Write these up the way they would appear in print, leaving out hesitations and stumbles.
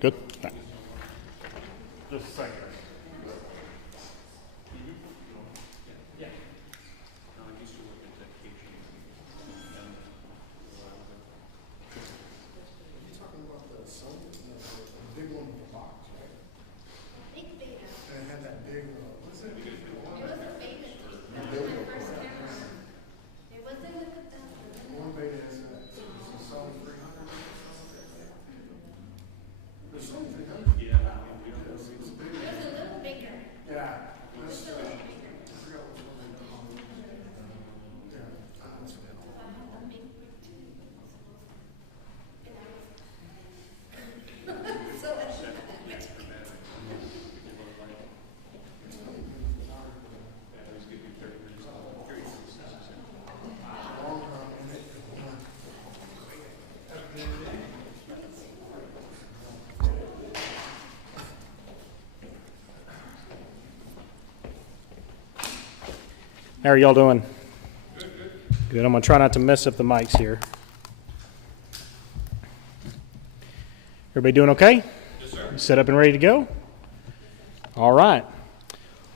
Good. Just a second. How are y'all doing? Good. I'm going to try not to mess up the mics here. Everybody doing okay? Yes, sir. Set up and ready to go? All right.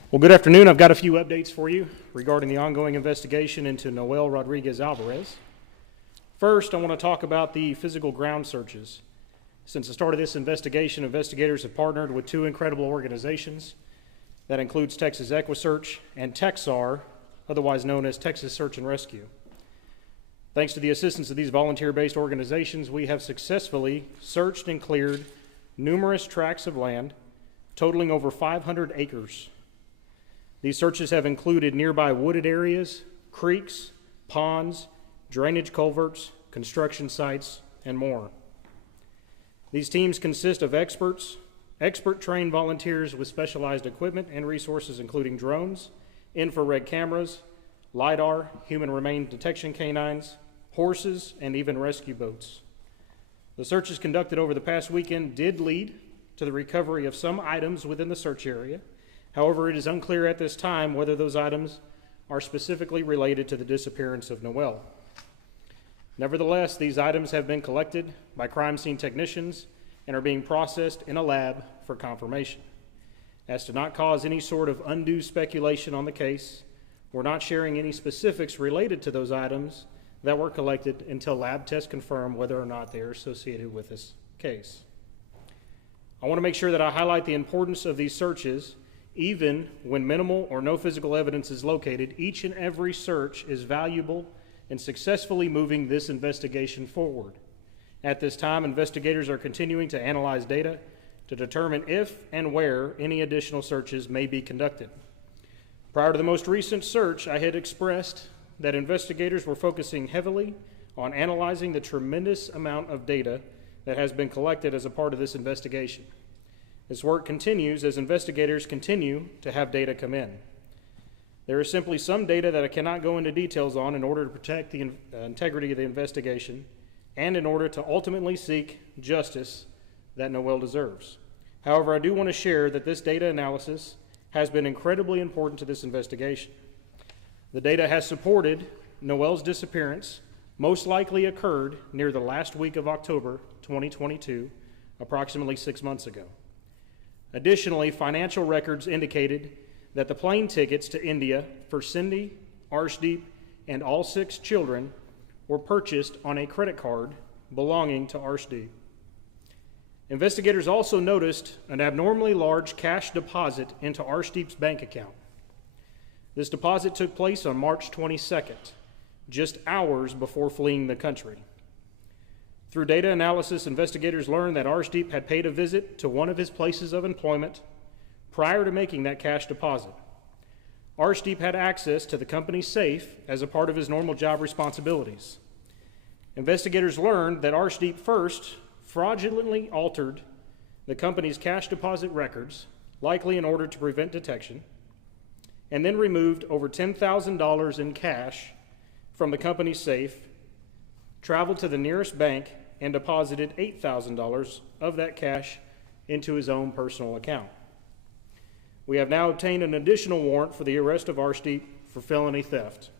Well, good afternoon. I've got a few updates for you regarding the ongoing investigation into Noel Rodriguez-Alvarez. First, I want to talk about the physical ground searches. Since the start of this investigation, investigators have partnered with two incredible organizations. That includes Texas EquiSearch and Texar, otherwise known as Texas Search and Rescue. Thanks to the assistance of these volunteer-based organizations, we have successfully searched and cleared numerous tracts of land, totaling over 500 acres. These searches have included nearby wooded areas, creeks, ponds, drainage culverts, construction sites, and more. These teams consist of expert-trained volunteers with specialized equipment and resources including drones, infrared cameras, LiDAR, human remain detection canines, horses, and even rescue boats. The searches conducted over the past weekend did lead to the recovery of some items within the search area. However, it is unclear at this time whether those items are specifically related to the disappearance of Noel. Nevertheless, these items have been collected by crime scene technicians and are being processed in a lab for confirmation. As to not cause any sort of undue speculation on the case, we're not sharing any specifics related to those items that were collected until lab tests confirm whether or not they are associated with this case. I want to make sure that I highlight the importance of these searches. Even when minimal or no physical evidence is located, each and every search is valuable in successfully moving this investigation forward. At this time, investigators are continuing to analyze data to determine if and where any additional searches may be conducted. Prior to the most recent search, I had expressed that investigators were focusing heavily on analyzing the tremendous amount of data that has been collected as a part of this investigation. This work continues as investigators continue to have data come in. There is simply some data that I cannot go into details on in order to protect the integrity of the investigation and in order to ultimately seek justice that Noel deserves. However, I do want to share that this data analysis has been incredibly important to this investigation. The data has supported Noel's disappearance most likely occurred near the last week of October 2022, approximately 6 months ago. Additionally, financial records indicated that the plane tickets to India for Cindy, Arshdeep, and all 6 children were purchased on a credit card belonging to Arshdeep. Investigators also noticed an abnormally large cash deposit into Arshdeep's bank account. This deposit took place on March 22nd, just hours before fleeing the country. Through data analysis, investigators learned that Arshdeep had paid a visit to one of his places of employment prior to making that cash deposit. Arshdeep had access to the company's safe as a part of his normal job responsibilities. Investigators learned that Arshdeep first fraudulently altered the company's cash deposit records, likely in order to prevent detection, and then removed over $10,000 in cash from the company's safe, traveled to the nearest bank, and deposited $8,000 of that cash into his own personal account. We have now obtained an additional warrant for the arrest of Arshdeep for felony theft.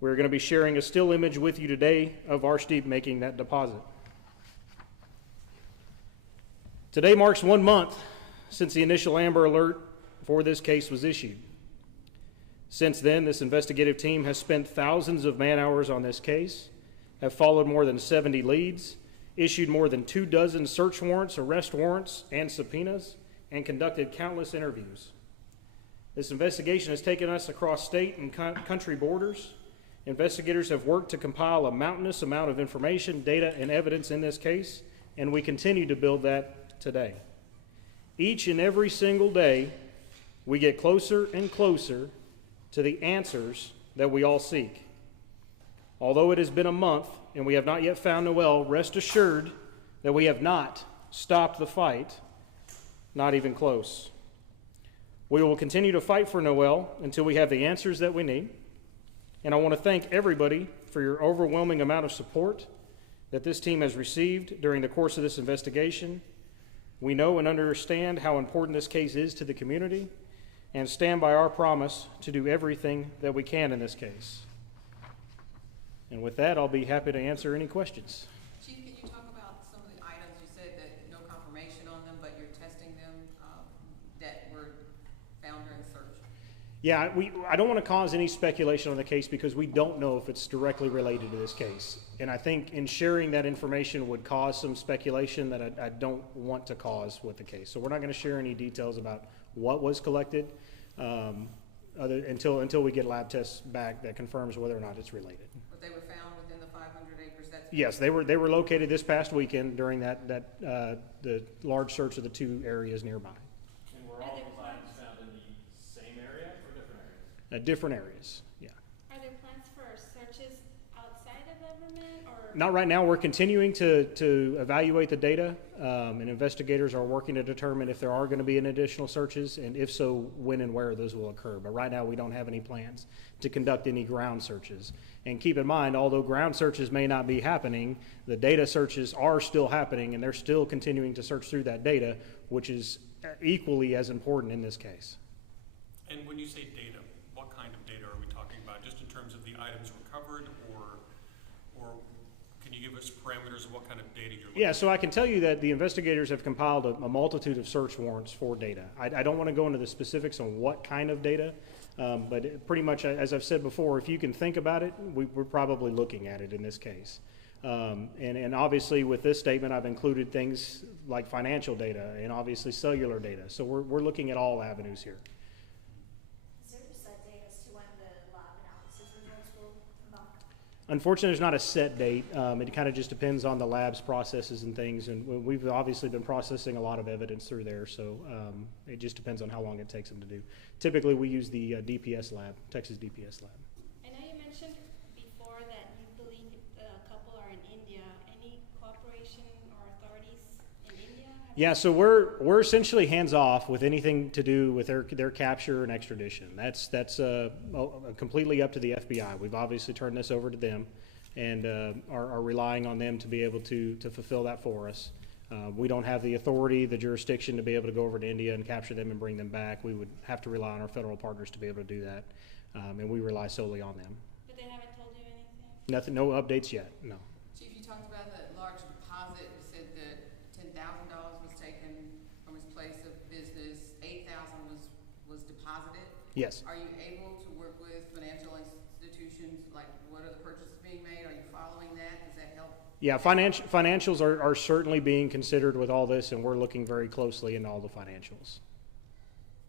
We're going to be sharing a still image with you today of Arshdeep making that deposit. Today marks 1 month since the initial Amber Alert for this case was issued. Since then, this investigative team has spent thousands of man-hours on this case, have followed more than 70 leads, issued more than 24 search warrants, arrest warrants, and subpoenas, and conducted countless interviews. This investigation has taken us across state and country borders. Investigators have worked to compile a mountainous amount of information, data, and evidence in this case, and we continue to build that today. Each and every single day, we get closer and closer to the answers that we all seek. Although it has been a month and we have not yet found Noel, rest assured that we have not stopped the fight, not even close. We will continue to fight for Noel until we have the answers that we need. And I want to thank everybody for your overwhelming amount of support that this team has received during the course of this investigation. We know and understand how important this case is to the community and stand by our promise to do everything that we can in this case. And with that, I'll be happy to answer any questions. Chief, can you talk about some of the items? You said that no confirmation on them, but you're testing them that were found during search. Yeah, I don't want to cause any speculation on the case because we don't know if it's directly related to this case. And I think in sharing that information would cause some speculation that I don't want to cause with the case. So we're not going to share any details about what was collected until we get lab tests back that confirms whether or not it's related. But they were found within the 500 acres? Yes, they were located this past weekend during the large search of the 2 areas nearby. And were all the plants found in the same area or different areas? Different areas, yeah. Are there plans for searches outside of Everman, or? Not right now. We're continuing to evaluate the data, and investigators are working to determine if there are going to be any additional searches, and if so, when and where those will occur. But right now, we don't have any plans to conduct any ground searches. And keep in mind, although ground searches may not be happening, the data searches are still happening, and they're still continuing to search through that data, which is equally as important in this case. And when you say data, what kind of data are we talking about? Just in terms of the items recovered, or can you give us parameters of what kind of data you're looking at? Yeah, so I can tell you that the investigators have compiled a multitude of search warrants for data. I don't want to go into the specifics on what kind of data, but pretty much, as I've said before, if you can think about it, we're probably looking at it in this case. And obviously with this statement, I've included things like financial data and obviously cellular data. So we're looking at all avenues here. Is there a set date as to when the lab analysis results will come back? Unfortunately, there's not a set date. It kind of just depends on the lab's processes and things. And we've obviously been processing a lot of evidence through there. So it just depends on how long it takes them to do. Typically, we use the DPS lab, Texas DPS lab. I know you mentioned before that you believe the couple are in India. Any cooperation or authorities in India? Yeah, so we're essentially hands off with anything to do with their capture and extradition. That's completely up to the FBI. We've obviously turned this over to them, and are relying on them to be able to fulfill that for us. We don't have the authority, the jurisdiction to be able to go over to India and capture them and bring them back. We would have to rely on our federal partners to be able to do that, and we rely solely on them. But they haven't told you anything? Nothing, no updates yet, no. Chief, you talked about that large deposit. You said that $10,000 was taken from his place of business. $8,000 was deposited. Yes. Are you able to work with financial institutions? Like, what are the purchases being made? Are you following that? Does that help? Yeah, financials are certainly being considered with all this, and we're looking very closely into all the financials.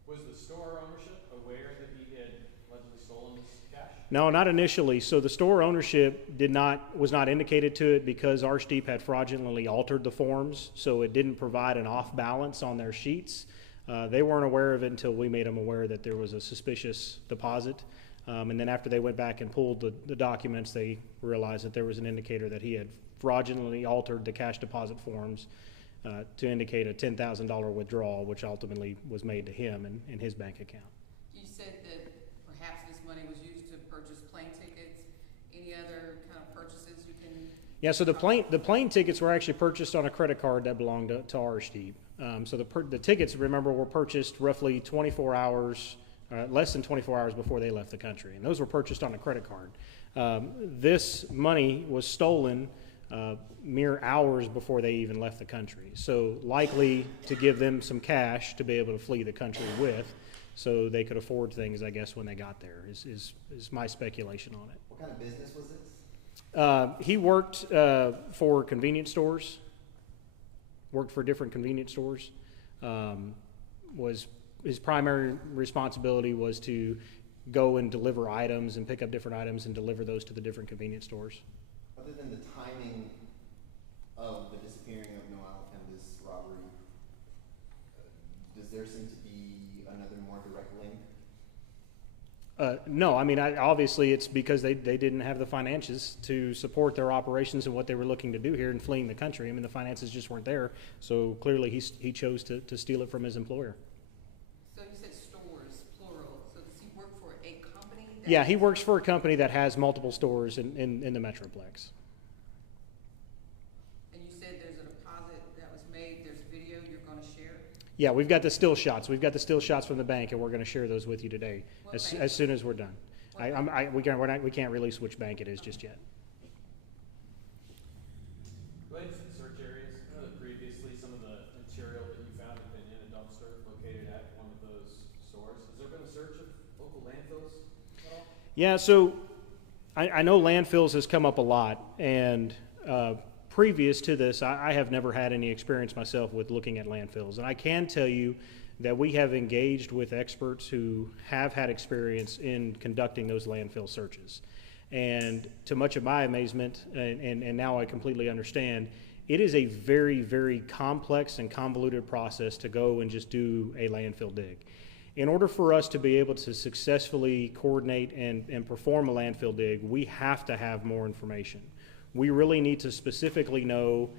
Was the store ownership aware that he had allegedly stolen this cash? No, not initially. So the store ownership was not indicated to it because Archdeep had fraudulently altered the forms, so it didn't provide an off balance on their sheets. They weren't aware of it until we made them aware that there was a suspicious deposit. And then after they went back and pulled the documents, they realized that there was an indicator that he had fraudulently altered the cash deposit forms to indicate a $10,000 withdrawal, which ultimately was made to him in his bank account. You said that perhaps this money was used to purchase plane tickets. Any other kind of purchases you can? Yeah, so the plane tickets were actually purchased on a credit card that belonged to Archdeep. So the tickets, remember, were purchased roughly 24 hours, less than 24 hours before they left the country, and those were purchased on a credit card. This money was stolen mere hours before they even left the country. So likely to give them some cash to be able to flee the country with, so they could afford things, I guess, when they got there, is my speculation on it. What kind of business was this? He worked for convenience stores, worked for different convenience stores. Was his primary responsibility was to go and deliver items and pick up different items and deliver those to the different convenience stores. Other than the timing of the disappearing of Noel and this robbery, does there seem to be another more direct link? No, I mean, obviously it's because they didn't have the finances to support their operations and what they were looking to do here in fleeing the country. I mean, the finances just weren't there, so clearly he chose to steal it from his employer. So you said stores, plural, so does he work for a company? That Yeah, he works for a company that has multiple stores in the Metroplex. And you said there's a deposit that was made, there's video you're gonna share? Yeah, we've got the still shots. We've got the still shots from the bank, and we're going to share those with you today What as bank? soon as we're done. What We can't release which bank it is just yet. Related to the search areas, I know that previously some of the material that you found had been in a dumpster located at one of those stores. Has there been a search of local landfills at all? Yeah, so I know landfills has come up a lot, and previous to this, I have never had any experience myself with looking at landfills. And I can tell you that we have engaged with experts who have had experience in conducting those landfill searches. And to much of my amazement, and now I completely understand, it is a very, very complex and convoluted process to go and just do a landfill dig. In order for us to be able to successfully coordinate and perform a landfill dig, we have to have more information. We really need to specifically know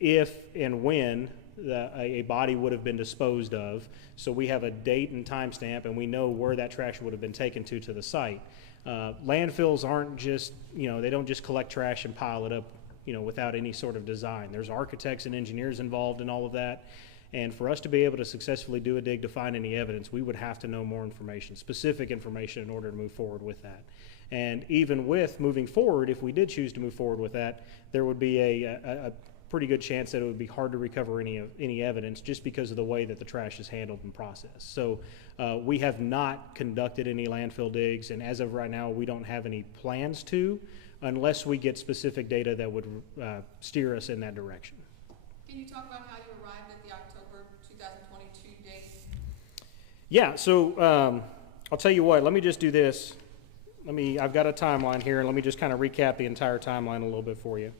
if and when a body would have been disposed of, so we have a date and time stamp and we know where that trash would have been taken to the site. Landfills aren't just, they don't just collect trash and pile it up, without any sort of design. There's architects and engineers involved in all of that. And for us to be able to successfully do a dig to find any evidence, we would have to know more information, specific information, in order to move forward with that. And even with moving forward, if we did choose to move forward with that, there would be a pretty good chance that it would be hard to recover any evidence just because of the way that the trash is handled and processed. So we have not conducted any landfill digs, and as of right now, we don't have any plans to, unless we get specific data that would steer us in that direction. Can you talk about how you arrived at the October 2022 date? Yeah, so I'll tell you what, let me just do this. I've got a timeline here, and let me just kind of recap the entire timeline a little bit for you.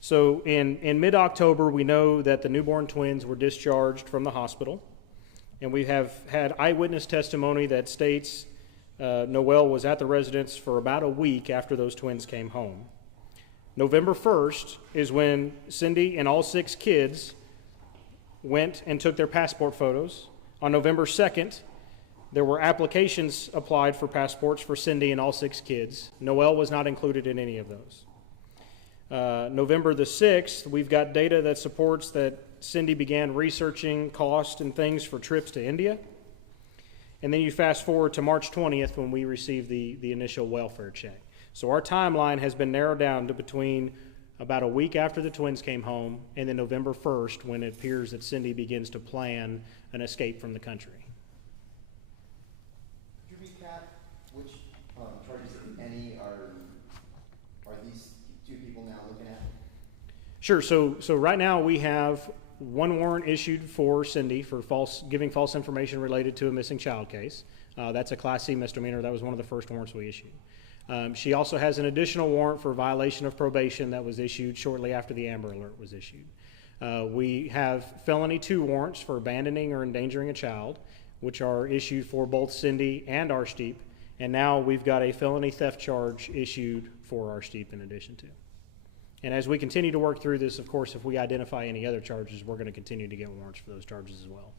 So in mid-October, we know that the newborn twins were discharged from the hospital, and we have had eyewitness testimony that states Noel was at the residence for about a week after those twins came home. November 1st is when Cindy and all 6 kids went and took their passport photos. On November 2nd, there were applications applied for passports for Cindy and all 6 kids. Noel was not included in any of those. November the 6th, we've got data that supports that Cindy began researching cost and things for trips to India. And then you fast forward to March 20th when we received the initial welfare check. So our timeline has been narrowed down to between about a week after the twins came home and then November 1st when it appears that Cindy begins to plan an escape from the country. Could you recap which charges, if any, are these 2 people now looking at? Sure. So right now we have 1 warrant issued for Cindy for giving false information related to a missing child case. That's a Class C misdemeanor. That was one of the first warrants we issued. She also has an additional warrant for violation of probation that was issued shortly after the Amber Alert was issued. We have felony 2 warrants for abandoning or endangering a child, which are issued for both Cindy and Arshdeep. And now we've got a felony theft charge issued for Arshdeep in addition to. And as we continue to work through this, of course, if we identify any other charges, we're going to continue to get warrants for those charges as well.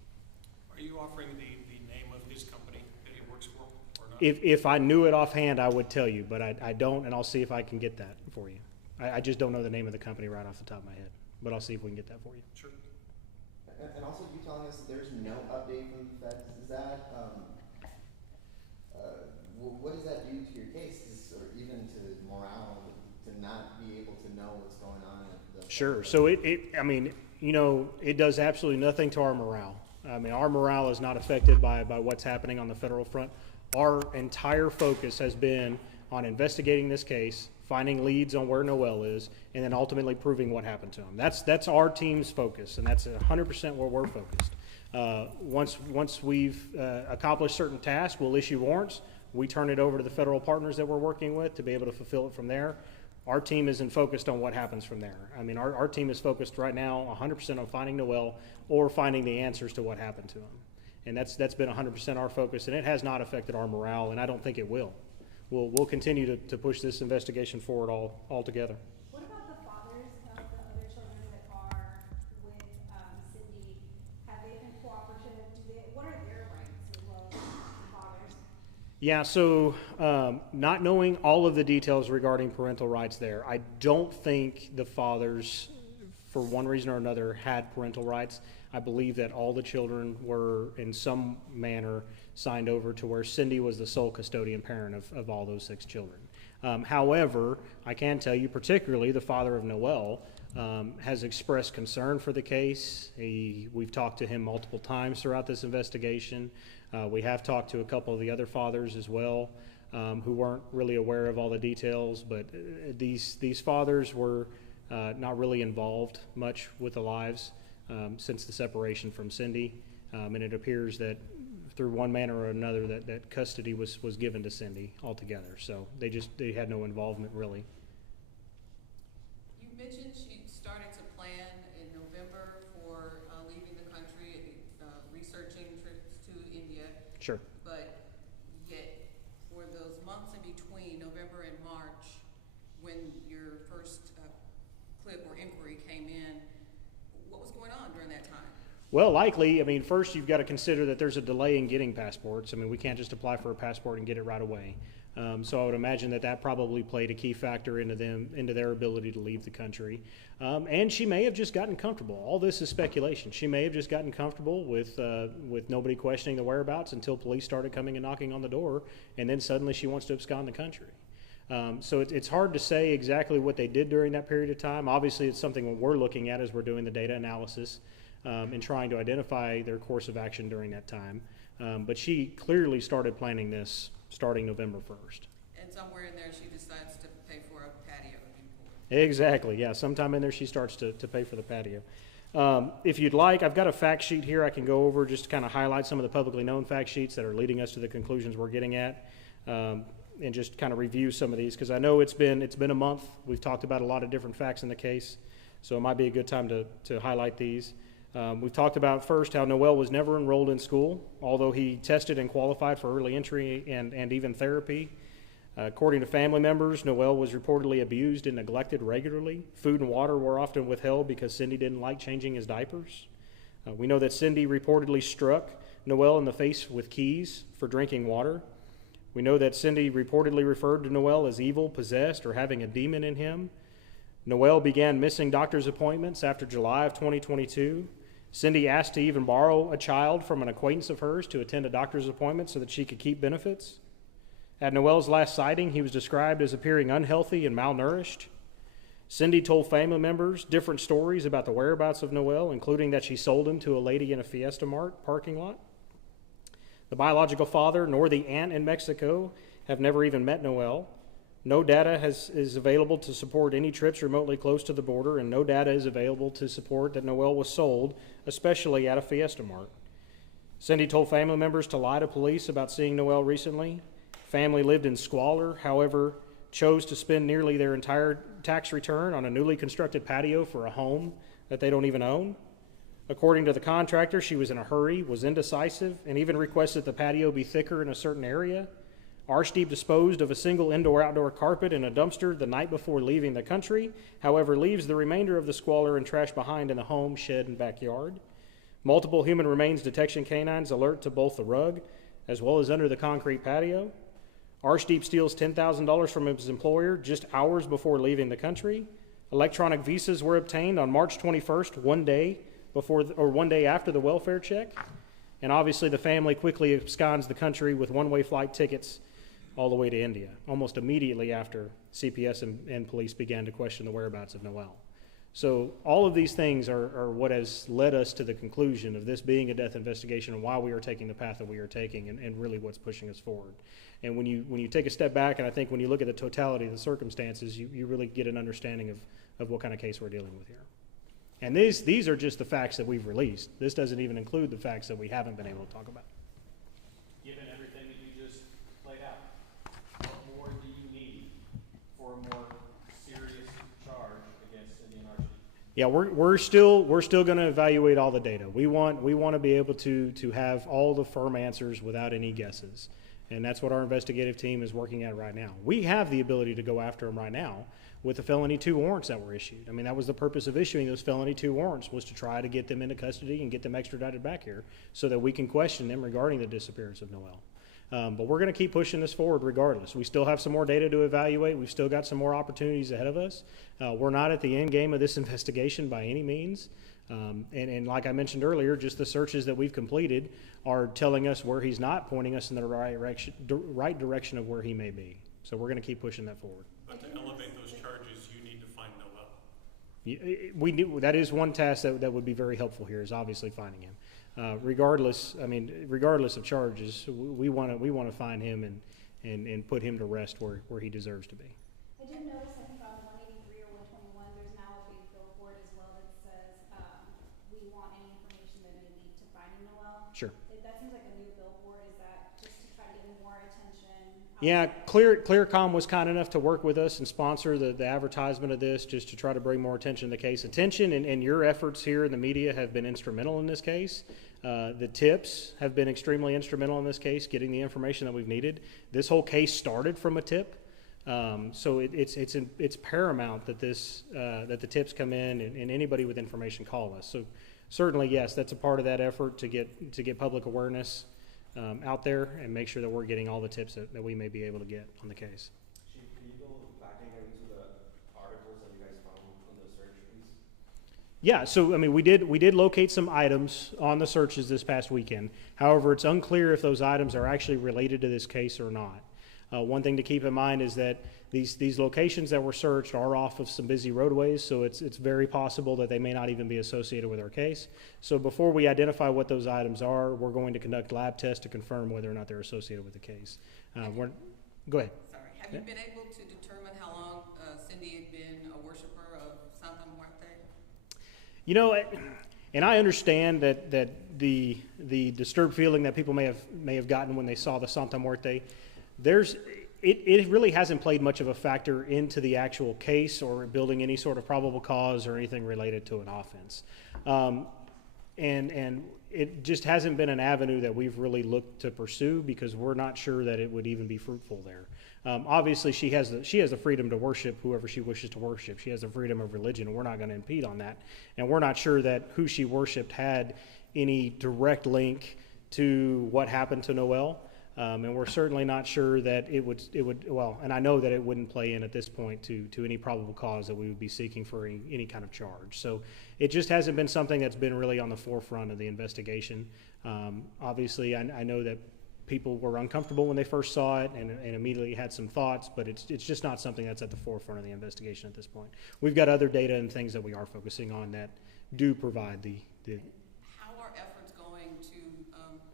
Are you offering the name of his company that he works for, or not? If I knew it offhand, I would tell you, but I don't, and I'll see if I can get that for you. I just don't know the name of the company right off the top of my head, but I'll see if we can get that for you. Sure. And also, you telling us that there's no update from the feds, is that, what does that do to your case, or even to morale, to not be able to know what's going on? Sure. So I mean, you know, it does absolutely nothing to our morale. I mean, our morale is not affected by what's happening on the federal front. Our entire focus has been on investigating this case, finding leads on where Noel is, and then ultimately proving what happened to him. That's our team's focus, and that's 100% where we're focused. Once we've accomplished certain tasks, we'll issue warrants. We turn it over to the federal partners that we're working with to be able to fulfill it from there. Our team isn't focused on what happens from there. I mean, our team is focused right now 100% on finding Noel or finding the answers to what happened to him. And that's been 100% our focus, and it has not affected our morale, and I don't think it will. We'll continue to push this investigation forward all together. What about the fathers of the other children that are with Cindy? Have they been cooperative? What are their rights as well as the fathers? Yeah, so not knowing all of the details regarding parental rights there, I don't think the fathers, for one reason or another, had parental rights. I believe that all the children were in some manner signed over to where Cindy was the sole custodian parent of all those 6 children. However, I can tell you, particularly the father of Noel, has expressed concern for the case. We've talked to him multiple times throughout this investigation. We have talked to a couple of the other fathers as well, who weren't really aware of all the details, but these fathers were not really involved much with the lives since the separation from Cindy, and it appears that through one manner or another that custody was given to Cindy altogether. So they had no involvement really. You mentioned she started to plan in November for leaving the country, researching trips to India. Sure. But yet, for those months in between November and March, when your first clip or inquiry came in, what was going on during that time? Well, likely, I mean, first you've got to consider that there's a delay in getting passports. I mean, we can't just apply for a passport and get it right away. So I would imagine that probably played a key factor into their ability to leave the country. And she may have just gotten comfortable. All this is speculation. She may have just gotten comfortable with nobody questioning the whereabouts until police started coming and knocking on the door, and then suddenly she wants to abscond the country. So it's hard to say exactly what they did during that period of time. Obviously, it's something we're looking at as we're doing the data analysis and trying to identify their course of action during that time. But she clearly started planning this starting November 1st. And somewhere in there, she decides to pay for a patio in court. Exactly, yeah. Sometime in there, she starts to pay for the patio. If you'd like, I've got a fact sheet here I can go over just to kind of highlight some of the publicly known fact sheets that are leading us to the conclusions we're getting at. And just kind of review some of these, because I know it's been a month. We've talked about a lot of different facts in the case, so it might be a good time to highlight these. We've talked about first how Noel was never enrolled in school, although he tested and qualified for early entry and even therapy. According to family members, Noel was reportedly abused and neglected regularly. Food and water were often withheld because Cindy didn't like changing his diapers. We know that Cindy reportedly struck Noel in the face with keys for drinking water. We know that Cindy reportedly referred to Noel as evil, possessed, or having a demon in him. Noel began missing doctor's appointments after July of 2022. Cindy asked to even borrow a child from an acquaintance of hers to attend a doctor's appointment so that she could keep benefits. At Noel's last sighting, he was described as appearing unhealthy and malnourished. Cindy told family members different stories about the whereabouts of Noel, including that she sold him to a lady in a Fiesta Mart parking lot. The biological father nor the aunt in Mexico have never even met Noel. No data is available to support any trips remotely close to the border, and no data is available to support that Noel was sold, especially at a Fiesta Mart. Cindy told family members to lie to police about seeing Noel recently. Family lived in squalor, however, chose to spend nearly their entire tax return on a newly constructed patio for a home that they don't even own. According to the contractor, she was in a hurry, was indecisive, and even requested the patio be thicker in a certain area. Arshdeep disposed of a single indoor-outdoor carpet in a dumpster the night before leaving the country, however, leaves the remainder of the squalor and trash behind in the home, shed, and backyard. Multiple human remains detection canines alert to both the rug as well as under the concrete patio. Arshdeep steals $10,000 from his employer just hours before leaving the country. Electronic visas were obtained on March 21st, one day after the welfare check. And obviously the family quickly absconds the country with one-way flight tickets all the way to India, almost immediately after CPS and police began to question the whereabouts of Noel. So all of these things are what has led us to the conclusion of this being a death investigation and why we are taking the path that we are taking, and really what's pushing us forward. And when you take a step back, and I think when you look at the totality of the circumstances, you really get an understanding of what kind of case we're dealing with here. And these are just the facts that we've released. This doesn't even include the facts that we haven't been able to talk about. Given everything that you just laid out, what more do you need for a more serious charge against Cindy and Archie? Yeah, we're still going to evaluate all the data. We want to be able to have all the firm answers without any guesses, and that's what our investigative team is working at right now. We have the ability to go after them right now with the felony 2 warrants that were issued. I mean, that was the purpose of issuing those felony 2 warrants, was to try to get them into custody and get them extradited back here so that we can question them regarding the disappearance of Noel. But we're going to keep pushing this forward regardless. We still have some more data to evaluate. We've still got some more opportunities ahead of us. We're not at the end game of this investigation by any means. And like I mentioned earlier, just the searches that we've completed are telling us where he's not, pointing us in the right direction of where he may be. So we're going to keep pushing that forward. But to elevate those charges, you need to find Noel. We knew that is one task that would be very helpful here, is obviously finding him. Regardless of charges, we want to find him and put him to rest where he deserves to be. I did notice, I think on 183 or 121, there's now a big billboard as well that says, we want any information that may lead to finding Noel. Sure. That seems like a new billboard. Is that just to try to get more attention? Yeah, Clearcom was kind enough to work with us and sponsor the advertisement of this, just to try to bring more attention to the case. Attention and your efforts here in the media have been instrumental in this case. The tips have been extremely instrumental in this case, getting the information that we've needed. This whole case started from a tip, so it's paramount that that the tips come in and anybody with information call us. So certainly, yes, that's a part of that effort to get public awareness out there and make sure that we're getting all the tips that we may be able to get on the case. Chief, can you go back into the articles that you guys found on the search, please? Yeah, so I mean, we did locate some items on the searches this past weekend. However, it's unclear if those items are actually related to this case or not. One thing to keep in mind is that these locations that were searched are off of some busy roadways, so it's very possible that they may not even be associated with our case. So before we identify what those items are, we're going to conduct lab tests to confirm whether or not they're associated with the case. Go ahead. Sorry, have you been able to determine how long Cindy had been a worshiper of Santa Muerte? You know, and I understand that the disturbed feeling that people may have gotten when they saw the Santa Muerte, it really hasn't played much of a factor into the actual case or building any sort of probable cause or anything related to an offense. And it just hasn't been an avenue that we've really looked to pursue because we're not sure that it would even be fruitful there. Obviously, she has the freedom to worship whoever she wishes to worship. She has the freedom of religion, and we're not going to impede on that. And we're not sure that who she worshiped had any direct link to what happened to Noel. And we're certainly not sure that it would, and I know that it wouldn't play in at this point to any probable cause that we would be seeking for any kind of charge. So it just hasn't been something that's been really on the forefront of the investigation. Obviously, I know that people were uncomfortable when they first saw it and immediately had some thoughts, but it's just not something that's at the forefront of the investigation at this point. We've got other data and things that we are focusing on that do provide the How are efforts going to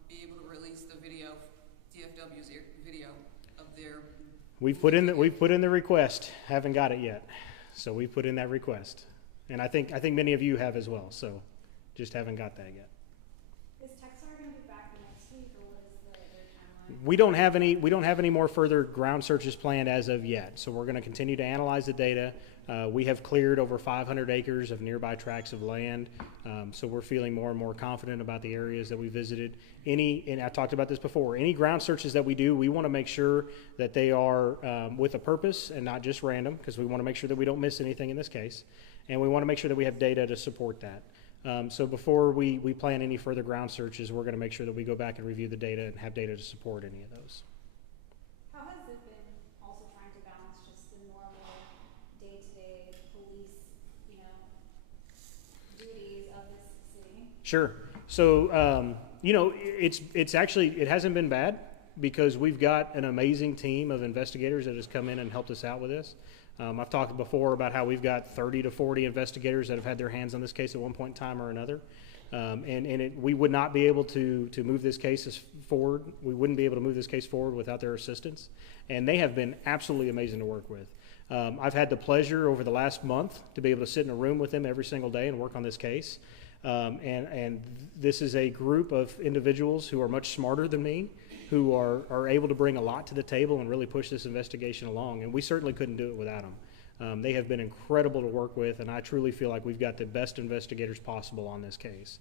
be able to release the video, DFW's video of their? We've put in the request. Haven't got it yet, so we put in that request, and I think many of you have as well. So, just haven't got that yet. Is Texar going to be back next week, or what is their timeline? We don't have any more further ground searches planned as of yet. So we're going to continue to analyze the data. We have cleared over 500 acres of nearby tracts of land, so we're feeling more and more confident about the areas that we visited. And I talked about this before, any ground searches that we do, we want to make sure that they are with a purpose and not just random, because we want to make sure that we don't miss anything in this case. And we want to make sure that we have data to support that. So before we plan any further ground searches, we're going to make sure that we go back and review the data and have data to support any of those. How has it been also trying to balance just the normal day-to-day police, duties of this city? Sure. So, it's actually, it hasn't been bad because we've got an amazing team of investigators that has come in and helped us out with this. I've talked before about how we've got 30 to 40 investigators that have had their hands on this case at one point in time or another. We would not be able to move this case forward. We wouldn't be able to move this case forward without their assistance. And they have been absolutely amazing to work with. I've had the pleasure over the last month to be able to sit in a room with them every single day and work on this case. And this is a group of individuals who are much smarter than me, who are able to bring a lot to the table and really push this investigation along. And we certainly couldn't do it without them. They have been incredible to work with, and I truly feel like we've got the best investigators possible on this case.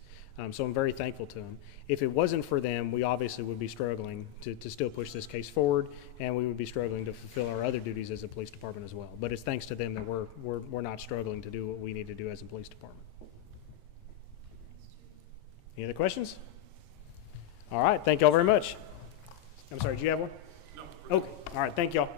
So I'm very thankful to them. If it wasn't for them, we obviously would be struggling to still push this case forward, and we would be struggling to fulfill our other duties as a police department as well. But it's thanks to them that we're not struggling to do what we need to do as a police department. Any other questions? All right, thank y'all very much. I'm sorry, do you have one? No. Okay, all right, thank y'all.